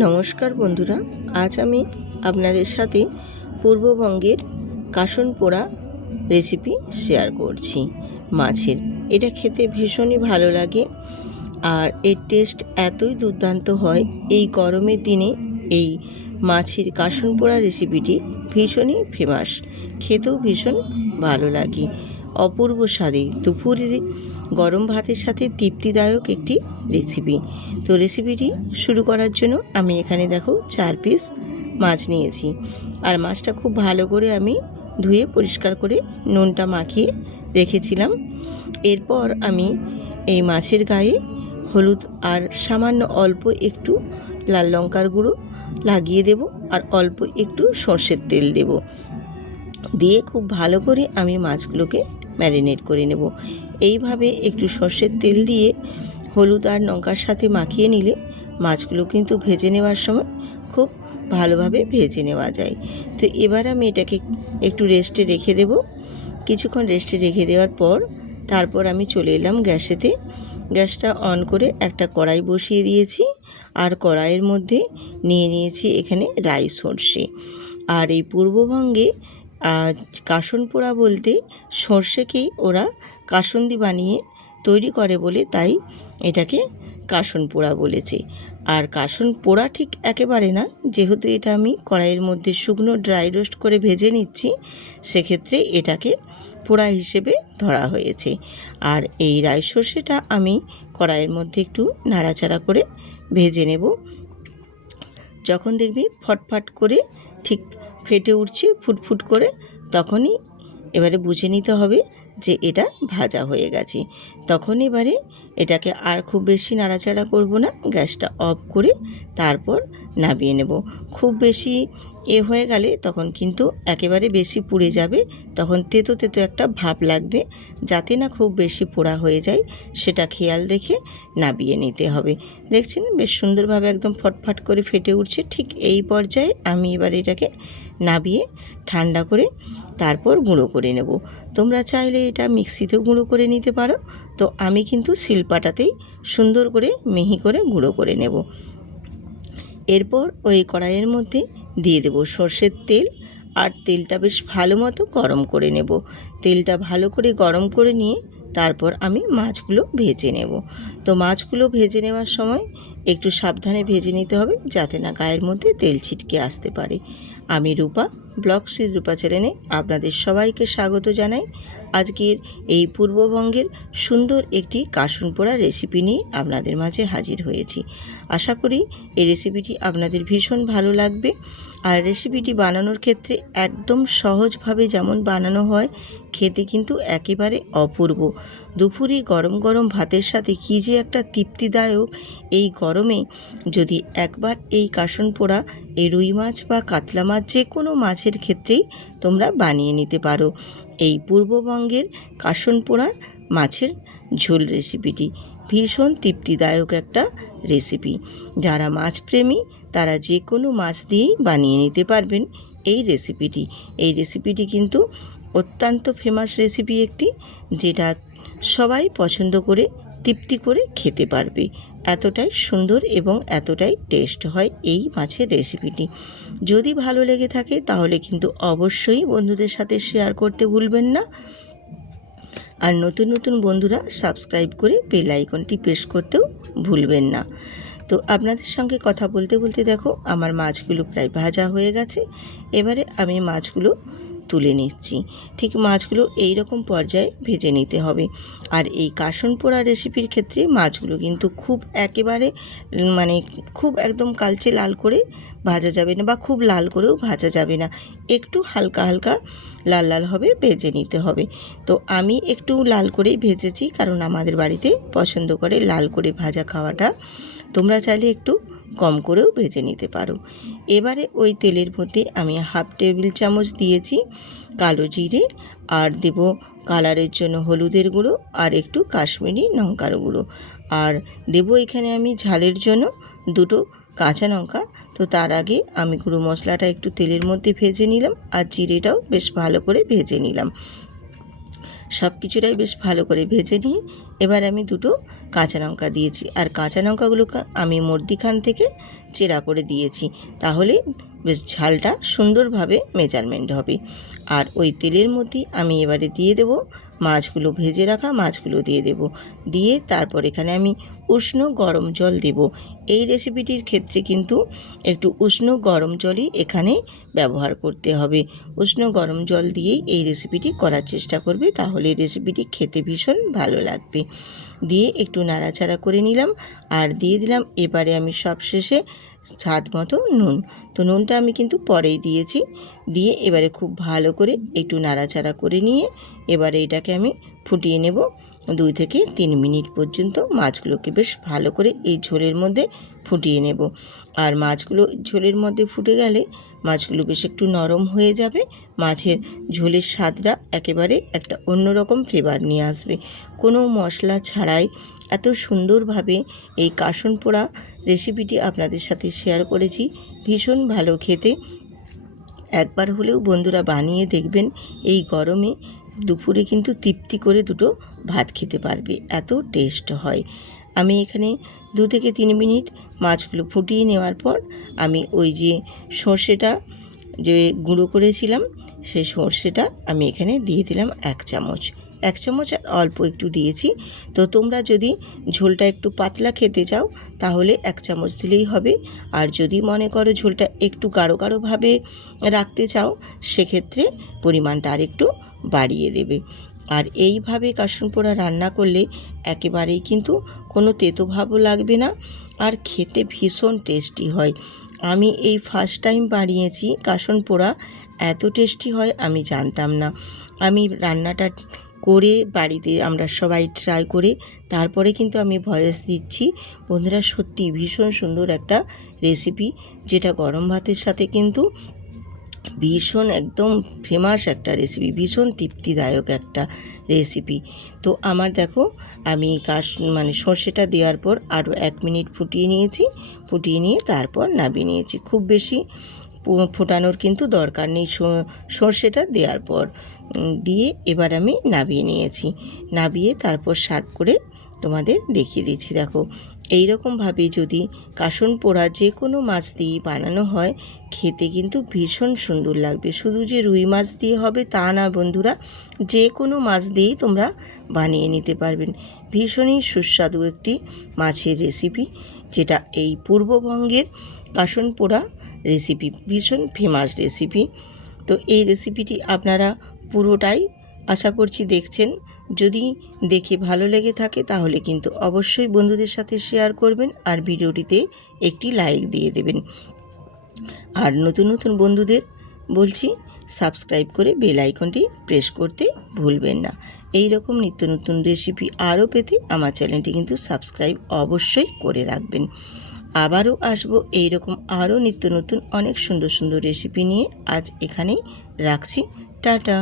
নমস্কার বন্ধুরা, আজ আমি আপনাদের সাথে পূর্ববঙ্গের কাসন পোড়া রেসিপি শেয়ার করছি মাছের। এটা খেতে ভীষণই ভালো লাগে আর এর টেস্ট এতই দুর্দান্ত হয়। এই গরমের দিনে এই মাছের কাসন পোড়া রেসিপিটি ভীষণই ফেমাস, খেতেও ভীষণ ভালো লাগে। অপূর্ব স্বাদে দুপুরে গরম ভাতের সাথে তৃপ্তিদায়ক একটি রেসিপি। তো রেসিপিটি শুরু করার জন্য আমি এখানে দেখো 4 পিস মাছ নিয়েছি। আর মাছটা খুব ভালো করে আমি ধুয়ে পরিষ্কার করে নুনটা মাখিয়ে রেখেছিলাম। এরপর আমি এই মাছের গায়ে হলুদ আর সামান্য অল্প একটু লাল লঙ্কার গুঁড়ো লাগিয়ে দেব, আর অল্প একটু সর্ষের তেল দেব। দিয়ে খুব ভালো করে আমি মাছগুলোকে ম্যারিনেট করে নেব। এইভাবে একটু সর্ষের তেল দিয়ে হলুদ আর লঙ্কার সাথে মাখিয়ে নিলে মাছগুলো কিন্তু ভেজে নেওয়ার সময় খুব ভালোভাবে ভেজে নেওয়া যায়। তো এবার আমি এটাকে একটু রেস্টে রেখে দেব। কিছুক্ষণ রেস্টে রেখে দেওয়ার পর তারপর আমি চলে এলাম গ্যাসেতে। গ্যাসটা অন করে একটা কড়াই বসিয়ে দিয়েছি, আর কড়াইয়ের মধ্যে নিয়ে নিয়েছি এখানে রাই সর্ষে। আর এই পূর্ববঙ্গে কাসন পোড়া বলতে সর্ষেকেই ওরা কাসন্দি বানিয়ে তৈরি করে বলে তাই এটাকে কাসন পোড়া বলেছে। আর কাসন পোড়া ঠিক একেবারে না, যেহেতু এটা আমি কড়াইয়ের মধ্যে শুকনো ড্রাই রোস্ট করে ভেজে নিচ্ছি, সেক্ষেত্রে এটাকে পোড়া হিসেবে ধরা হয়েছে। আর এই রাই সর্ষেটা আমি কড়াইয়ের মধ্যে একটু নাড়াচাড়া করে ভেজে নেব। যখন দেখবি ফটফট করে ঠিক ফেটে উঠছে ফুটফুট করে, তখনই এবারে বুঝে নিতে হবে যে এটা ভাজা হয়ে গেছে। তখন এবারে এটাকে আর খুব বেশি নাড়াচাড়া করব না, গ্যাসটা অফ করে তারপর নামিয়ে নেব। খুব বেশি হয়ে গেলে তখন কিন্তু একেবারে বেশি পুড়ে যাবে, তখন তেতো তেতো একটা ভাব লাগবে। যাতে না খুব বেশি পোড়া হয়ে যায় সেটা খেয়াল রেখে নামিয়ে নিতে হবে। দেখছেন বেশ সুন্দরভাবে একদম ফটফট করে ফেটে উঠছে। ঠিক এই পর্যায়ে আমি এবার এটাকে নামিয়ে ঠান্ডা করে তারপর গুঁড়ো করে নেব। তোমরা চাইলে এটা মিক্সিতেও গুঁড়ো করে নিতে পারো, তো আমি কিন্তু শিলপাটাতেই সুন্দর করে মিহি করে গুঁড়ো করে নেব। এরপর ওই কড়াইয়ের মধ্যে দিয়ে দেব সর্ষের তেল, আর তেলটা বেশ ভালো মতো গরম করে নেব। তেলটা ভালো করে গরম করে নিয়ে তারপর আমি মাছগুলো ভেজে নেব। তো মাছগুলো ভেজে নেওয়ার সময় একটু সাবধানে ভেজে নিতে হবে, যাতে না গায়ের মধ্যে তেল ছিটকে আসতে পারে। আমি রূপা, ব্লগ সুইথ রূপা চ্যানেলে আপনাদের সবাইকে স্বাগত জানাই। আজকের এই পূর্ববঙ্গের সুন্দর একটি কাসন পোড়া রেসিপি নিয়ে আপনাদের মাঝে হাজির হয়েছি। আশা করি এই রেসিপিটি আপনাদের ভীষণ ভালো লাগবে। আর রেসিপিটি বানানোর ক্ষেত্রে একদম সহজভাবে যেমন বানানো হয়, খেতে কিন্তু একেবারে অপূর্ব। দুপুরে গরম গরম ভাতের সাথে কী যে একটা তৃপ্তিদায়ক। এই গরমে যদি একবার এই কাসন পোড়া, এই রুই মাছ বা কাতলা মাছ, যে কোনো মাছের ক্ষেত্রেই তোমরা বানিয়ে নিতে পারো এই পূর্ববঙ্গের কাসন পোড়া মাছের ঝোল রেসিপিটি। ভীষণ তৃপ্তিদায়ক একটা রেসিপি। যারা মাছপ্রেমী তারা যে কোনো মাছ দিয়েই বানিয়ে নিতে পারবেন এই রেসিপিটি। এই রেসিপিটি কিন্তু অত্যন্ত ফেমাস রেসিপি একটি, যেটা সবাই পছন্দ করে তৃপ্তি করে খেতে পারবে। এতটাই সুন্দর এবং এতটাই টেস্ট হয় এই মাছের রেসিপিটি। যদি ভালো লেগে থাকে তাহলে কিন্তু অবশ্যই বন্ধুদের সাথে শেয়ার করতে ভুলবেন না। আর নতুন নতুন বন্ধুরা সাবস্ক্রাইব করে বেল আইকনটি প্রেস করতেও ভুলবেন না। তো আপনাদের সঙ্গে কথা বলতে বলতে দেখো আমার মাছগুলো প্রায় ভাজা হয়ে গেছে। এবারে আমি মাছগুলো তুলে নিচ্ছি। ঠিক মাছগুলো এই রকম পর্যায়ে ভেজে নিতে হবে। আর এই কাসন পোড়া রেসিপির ক্ষেত্রে মাছগুলো কিন্তু খুব একেবারে খুব একদম কালচে লাল করে ভাজা যাবে না, বা খুব লাল করেও ভাজা যাবে না। একটু হালকা হালকা লাল লাল হবে ভেজে নিতে হবে। তো আমি একটু লাল করেই ভেজেছি, কারণ আমাদের বাড়িতে পছন্দ করে লাল করে ভাজা খাওয়াটা। তোমরা চাইলে একটু কম করেও ভেজে নিতে পারো। এবারে ওই তেলের মধ্যে আমি 1/2 টেবিল চামচ দিয়েছি কালো জিরে, আর দেব কালারের জন্য হলুদের গুঁড়ো, আর একটু কাশ্মীরি লঙ্কার গুঁড়ো, আর দেব এখানে আমি ঝালের জন্য 2টো কাঁচা লঙ্কা। তো তার আগে আমি গুঁড়ো মশলাটা একটু তেলের মধ্যে ভেজে নিলাম, আর জিরেটাও বেশ ভালো করে ভেজে নিলাম। সব কিছুটাই বেশ ভালো করে ভেজে নিয়ে এবার আমি দুটো কাঁচা লঙ্কা দিয়েছি, আর কাঁচা লঙ্কাগুলোকে আমি মধ্যিখান থেকে চেরা করে দিয়েছি, তাহলে বেশ ঝালটা সুন্দরভাবে মেজারমেন্ট হবে। আর ওই তেলের মধ্যেই আমি এবারে দিয়ে দেব মাছগুলো, ভেজে রাখা মাছগুলো দিয়ে দেব। দিয়ে তারপর এখানে আমি উষ্ণ গরম জল দেব। এই রেসিপিটির ক্ষেত্রে কিন্তু একটু উষ্ণ গরম জলই এখানে ব্যবহার করতে হবে। উষ্ণ গরম জল দিয়েই এই রেসিপিটি করার চেষ্টা করবে, তাহলে রেসিপিটি খেতে ভীষণ ভালো লাগবে। দিয়ে একটু নাড়াচাড়া করে নিলাম, আর দিয়ে দিলাম এবারে আমি সবশেষে স্বাদ মতো নুন। তো নুনটা আমি কিন্তু পরেই দিয়েছি। দিয়ে এবারে খুব ভালো করে একটু নাড়াচাড়া করে নিয়ে এবারে এটাকে আমি ফুটিয়ে নেব 2 থেকে 3 মিনিট পর্যন্ত। মাছগুলোকে বেশ ভালো করে এই ঝোলের মধ্যে ফুটিয়ে নেব। আর মাছগুলো ঝোলের মধ্যে ফুটে গেলে মাছগুলো বেশ একটু নরম হয়ে যাবে, মাছের ঝোলের স্বাদটা একেবারে একটা অন্যরকম ফ্লেভার নিয়ে আসবে। কোনো মশলা ছাড়াই এত সুন্দরভাবে এই কাসুন পোড়া রেসিপিটি আপনাদের সাথে শেয়ার করেছি, ভীষণ ভালো খেতে। একবার হলেও বন্ধুরা বানিয়ে দেখবেন, এই গরমে দুপুরে কিন্তু তৃপ্তি করে দুটো ভাত খেতে পারবে, এত টেস্ট হয়। আমি এখানে 2 থেকে 3 মিনিট মাছগুলো ফুটিয়ে নেওয়ার পর আমি ওই যে সর্ষেটা যে গুঁড়ো করেছিলাম সেই সর্ষেটা আমি এখানে দিয়ে দিলাম 1 চামচ। 1 চামচ আর অল্প একটু দিয়েছি। তো তোমরা যদি ঝোলটা একটু পাতলা খেতে চাও তাহলে 1 চামচ দিলেই হবে, আর যদি মনে করো ঝোলটা একটু গাঢ় গাঢ়ভাবে রাখতে চাও সেক্ষেত্রে পরিমাণটা আর একটু বাড়িয়ে দেবে। আর এইভাবে কাসুন পোড়া রান্না করলে একেবারেই কিন্তু কোনো তেতো ভাবও লাগবে না, আর খেতে ভীষণ টেস্টি হয়। আমি এই ফার্স্ট টাইম বানিয়েছি কাসুন পোড়া, এত টেস্টি হয় আমি জানতাম না। আমি রান্নাটা করে বাড়িতে আমরা সবাই ট্রাই করে তারপরে কিন্তু আমি ভয়েস দিচ্ছি। বন্ধুরা সত্যি ভীষণ সুন্দর একটা রেসিপি, যেটা গরম ভাতের সাথে কিন্তু ভীষণ একদম ফেমাস একটা রেসিপি, ভীষণ তৃপ্তিদায়ক একটা রেসিপি। তো আমার দেখো আমি সর্ষেটা দেওয়ার পর আরও 1 মিনিট ফুটিয়ে নিয়েছি, ফুটিয়ে নিয়ে তারপর নামিয়ে নিয়েছি। খুব বেশি ফোটানোর কিন্তু দরকার নেই সর্ষেটা দেওয়ার পর। দিয়ে এবার আমি নামিয়ে নিয়েছি, নামিয়ে তারপর সার্ভ করে তোমাদের দেখিয়ে দিচ্ছি। দেখো এই রকমভাবে যদি কাসুন পোড়া যে কোনো মাছ দিয়ে বানানো হয় খেতে কিন্তু ভীষণ সুন্দর লাগবে। শুধু যে রুই মাছ দিয়ে হবে তা না বন্ধুরা, যে কোনো মাছ দিয়েই তোমরা বানিয়ে নিতে পারবেন। ভীষণই সুস্বাদু একটি মাছের রেসিপি, যেটা এই পূর্ববঙ্গের কাসুন পোড়া রেসিপি, ভীষণ ফেমাস রেসিপি। তো এই রেসিপিটি আপনারা পুরোটাই আশা করছি দেখছেন। যদি দেখে ভালো লেগে থাকে তাহলে কিন্তু অবশ্যই বন্ধুদের সাথে শেয়ার করবেন, আর ভিডিওটিতে একটি লাইক দিয়ে দেবেন। আর নতুন নতুন বন্ধুদের বলছি সাবস্ক্রাইব করে বেল আইকনটি প্রেস করতে ভুলবেন না। এই রকম নিত্য নতুন রেসিপি আরও পেতে আমার চ্যানেলটি কিন্তু সাবস্ক্রাইব অবশ্যই করে রাখবেন। আবারও আসবো এই রকম আরও নিত্য নতুন অনেক সুন্দর সুন্দর রেসিপি নিয়ে। আজ এখানেই রাখছি, টাটা।